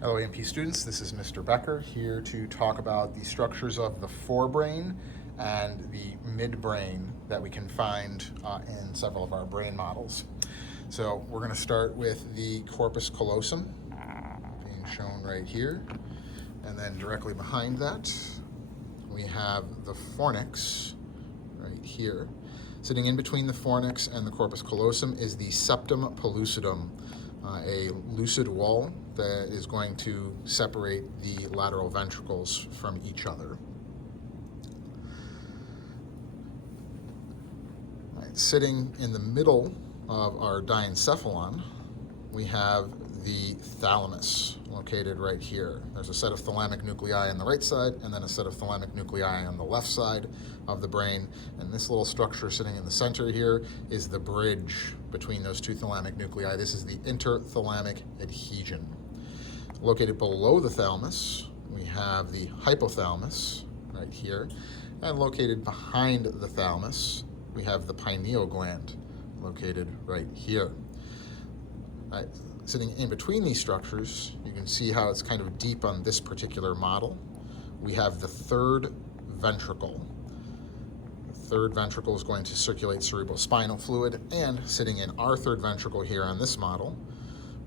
Hello A&P students, this is Mr. Becker here to talk about the structures of the forebrain and the midbrain that we can find in several of our brain models. So we're going to start with the corpus callosum being shown right here, and then directly behind that we have the fornix right here. Sitting in between the fornix and the corpus callosum is the septum pellucidum, a lucid wall that is going to separate the lateral ventricles from each other. Sitting in the middle of our diencephalon, we have the thalamus located right here. There's a set of thalamic nuclei on the right side and then a set of thalamic nuclei on the left side of the brain. And this little structure sitting in the center here is the bridge between those two thalamic nuclei. This is the interthalamic adhesion. Located below the thalamus, we have the hypothalamus right here. And located behind the thalamus, we have the pineal gland located right here. Sitting in between these structures, you can see how it's kind of deep on this particular model. We have the third ventricle. The third ventricle is going to circulate cerebrospinal fluid, and sitting in our third ventricle here on this model,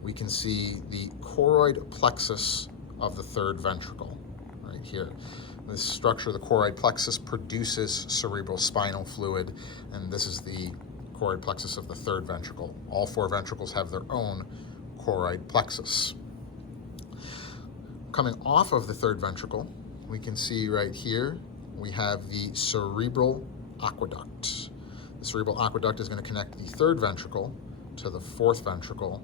we can see the choroid plexus of the third ventricle right here. This structure, the choroid plexus, produces cerebrospinal fluid, and this is the choroid plexus of the third ventricle. All four ventricles have their own choroid plexus. Coming off of the third ventricle, we can see right here, we have the cerebral aqueduct. The cerebral aqueduct is going to connect the third ventricle to the fourth ventricle,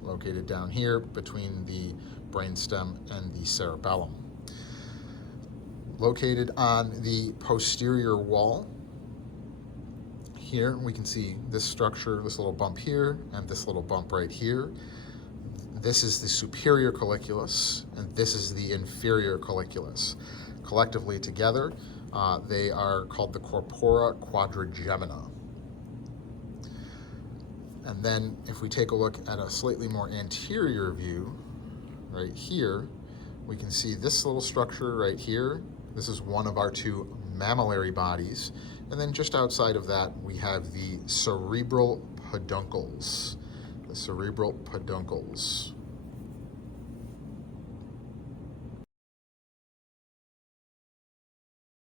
located down here between the brainstem and the cerebellum. Located on the posterior wall, here we can see this structure, this little bump here, and this little bump right here. This is the superior colliculus, and this is the inferior colliculus. Collectively together, they are called the corpora quadrigemina. And then if we take a look at a slightly more anterior view, right here, we can see this little structure right here. This is one of our two mammillary bodies. And then just outside of that, we have the cerebral peduncles. The cerebral peduncles.